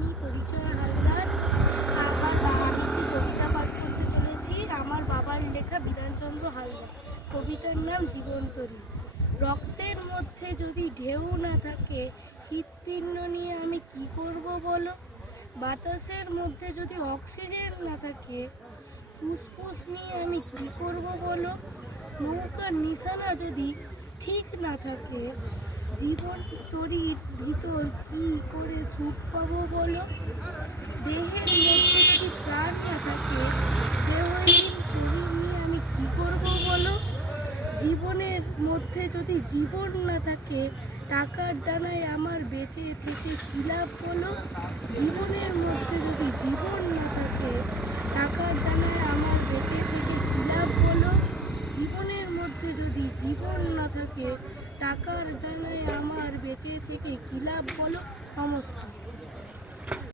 আমি পরিচয় হালদার। আমি একটি কবিতা পাঠ করতে চলেছি। আমার বাবার লেখা বিধানচন্দ্র হালদার। কবিতার নাম জীবনতরী। রক্তের মধ্যে যদি ঢেউ না থাকে, হৃৎপিণ্ড নিয়ে আমি কি করব বলো? বাতাসের মধ্যে যদি অক্সিজেন না থাকে, ফুসফুস নিয়ে আমি কি করব বলো? নৌকার নিশানা যদি ঠিক না থাকে, জীবন তরীর ভিতর কি করে সুখ পাবো বলো? দেহের মধ্যে যদি প্রাণ না থাকে, দেহহীন শরীর নিয়ে আমি কি করব বলো? জীবনের মধ্যে যদি জীবন না থাকে, টাকার ডানায় আমার বেঁচে থেকে কি লাভ বলো? জীবনের মধ্যে যদি জীবন না থাকে, টাকার ডানায় আমার বেঁচে থেকে কি লাভ বলো? জীবনের মধ্যে যদি জীবন না থাকে, টাকার ডানায় আমার বেঁচে থেকে কি লাভ বলো? নমস্কার।